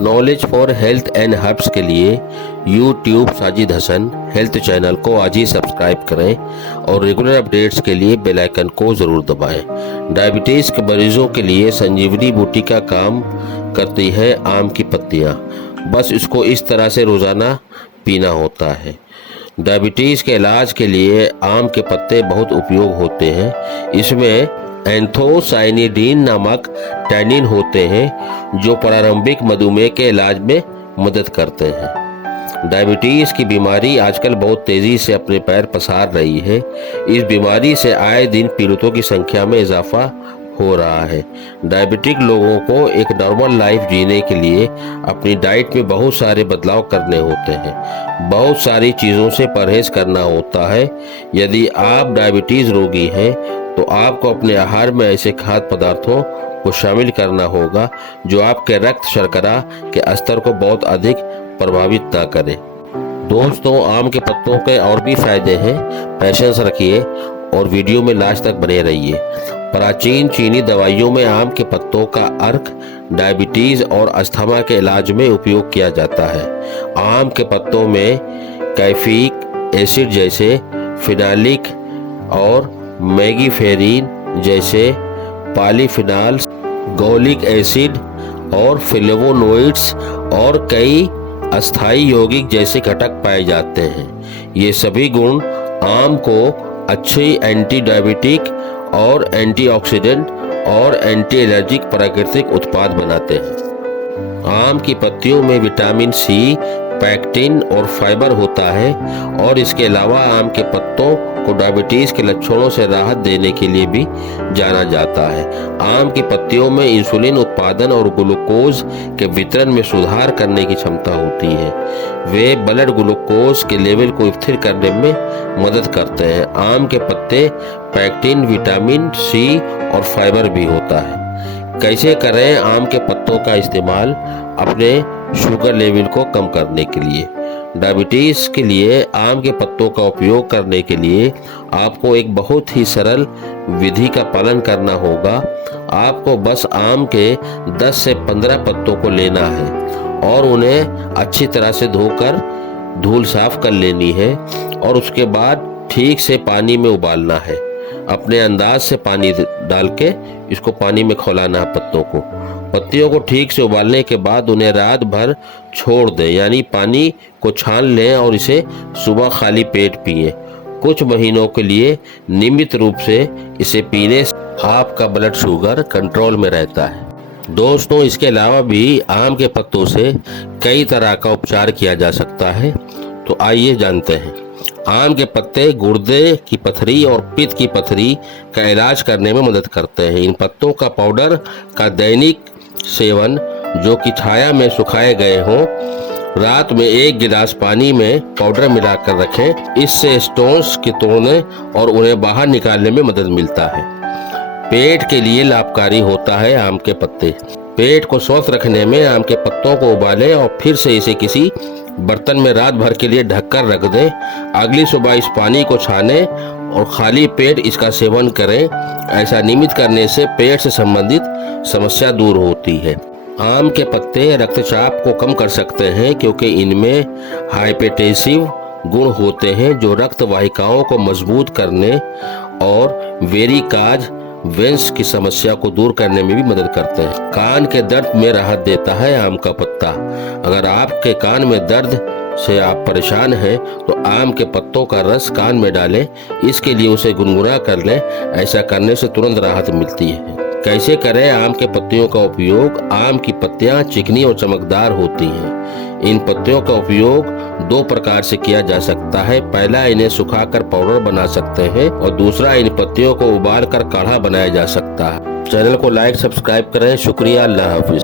Knowledge for health and herbs के लिए YouTube Sajid Hasan health channel को आज ही सब्सक्राइब करें और रेगुलर अपडेट्स के लिए बेल आइकन को ज़रूर दबाएं। डायबिटीज़ के मरीजों के लिए संजीवनी बूटी का काम करती है आम की पत्तियां, बस इसको इस तरह से रोज़ाना पीना होता है। डायबिटीज़ के इलाज के लिए आम के पत्ते बहुत उपयोग होते हैं। इसमें एंथोसाइनिडीन नामक टैनिन होते हैं जो प्रारंभिक मधुमेह के इलाज में मदद करते हैं। डायबिटीज़ की बीमारी आजकल बहुत तेज़ी से अपने पैर पसार रही है। इस बीमारी से आए दिन पीड़ितों की संख्या में इजाफा हो रहा है। डायबिटिक लोगों को एक नॉर्मल लाइफ जीने के लिए अपनी डाइट में बहुत सारे बदलाव करने होते हैं। बहुत सारी चीज़ों से परहेज करना होता है। यदि आप डायबिटीज़ रोगी हैं तो आपको अपने आहार में ऐसे खाद्य पदार्थों को शामिल करना होगा जो आपके रक्त शर्करा के स्तर को बहुत अधिक प्रभावित ना करे। दोस्तों, आम के पत्तों के और भी फायदे हैं। पेशेंस रखिए और वीडियो में लास्ट तक बने रहिए। प्राचीन चीनी दवाइयों में आम के पत्तों का अर्क डायबिटीज़ और अस्थमा के इलाज में उपयोग किया जाता है। आम के पत्तों में कैफिक एसिड जैसे फिनालिक और मैगीफेरिन जैसे पॉलीफिनॉल्स, गॉलिक एसिड और फ्लेवोनोइड्स और कई अस्थायी यौगिक जैसे घटक पाए जाते हैं। ये सभी गुण आम को अच्छी एंटी डायबिटिक और एंटीऑक्सीडेंट और एंटी एलर्जिक प्राकृतिक उत्पाद बनाते हैं। आम की पत्तियों में विटामिन सी, पैक्टिन और फाइबर होता है और इसके अलावा आम के पत्तों को डायबिटीज़ के लक्षणों से राहत देने के लिए भी जाना जाता है। आम की पत्तियों में इंसुलिन उत्पादन और ग्लूकोज के वितरण में सुधार करने की क्षमता होती है। वे ब्लड ग्लूकोज के लेवल को स्थिर करने में मदद करते हैं। आम के पत्ते पैक्टिन, विटामिन सी और फाइबर भी होता है। कैसे करें आम के पत्तों का इस्तेमाल अपने शुगर लेवल को कम करने के लिए? डायबिटीज़ के लिए आम के पत्तों का उपयोग करने के लिए आपको एक बहुत ही सरल विधि का पालन करना होगा। आपको बस आम के 10 से 15 पत्तों को लेना है और उन्हें अच्छी तरह से धोकर धूल साफ कर लेनी है और उसके बाद ठीक से पानी में उबालना है। अपने अंदाज से पानी डाल के इसको पानी में खौलाना है पत्तों को। पत्तियों को ठीक से उबालने के बाद उन्हें रात भर छोड़ दें, यानी पानी को छान लें और इसे सुबह खाली पेट पिएं। कुछ महीनों के लिए नियमित रूप से इसे पीने से आपका ब्लड शुगर कंट्रोल में रहता है। दोस्तों, इसके अलावा भी आम के पत्तों से कई तरह का उपचार किया जा सकता है, तो आइए जानते हैं। आम के पत्ते गुर्दे की पथरी और पित्त की पथरी का इलाज करने में मदद करते हैं। इन पत्तों का पाउडर का दैनिक सेवन, जो कि छाया में सुखाए गए हों, रात में 1 गिलास पानी में पाउडर मिलाकर रखें। इससे स्टोन्स के तोड़ने और उन्हें बाहर निकालने में मदद मिलता है। पेट के लिए लाभकारी होता है आम के पत्ते। पेट को स्वस्थ रखने में आम के पत्तों को उबालें और फिर से इसे किसी बर्तन में रात भर के लिए ढककर रख दें। अगली सुबह इस पानी को छानें और खाली पेट इसका सेवन करें। ऐसा नियमित करने से पेट से संबंधित समस्या दूर होती है। आम के पत्ते रक्तचाप को कम कर सकते हैं क्योंकि इनमें हाइपरटेंसिव गुण होते हैं जो रक्त वाहिकाओं को मजबूत करने और वेरिकाज वेंस की समस्या को दूर करने में भी मदद करते हैं। कान के दर्द में राहत देता है आम का पत्ता। अगर आपके कान में दर्द से आप परेशान हैं तो आम के पत्तों का रस कान में डालें। इसके लिए उसे गुनगुना कर लें। ऐसा करने से तुरंत राहत मिलती है। कैसे करें आम के पत्तियों का उपयोग? आम की पत्तियां चिकनी और चमकदार होती हैं। इन पत्तियों का उपयोग 2 प्रकार से किया जा सकता है। पहला, इन्हें सुखाकर पाउडर बना सकते हैं और दूसरा, इन पत्तियों को उबाल कर काढ़ा बनाया जा सकता है। चैनल को लाइक, सब्सक्राइब करें। शुक्रिया। अल्लाह हाफिज।